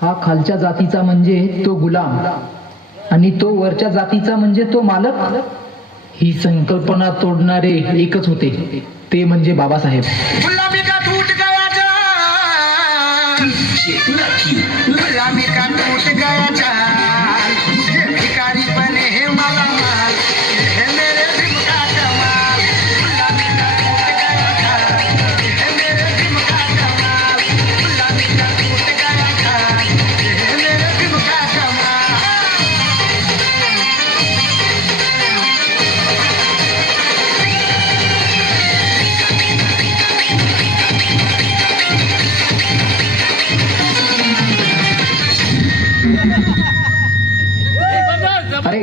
हा खालच्या जातीचा म्हणजे तो गुलाम आणि तो वरच्या जातीचा म्हणजे तो मालक. ही संकल्पना तोडणारे एकच होते, ते म्हणजे बाबासाहेब. गुलामी का टूट गया जाल, गुलामी का टूट गया जाल, ये भिखारी बने हैं मला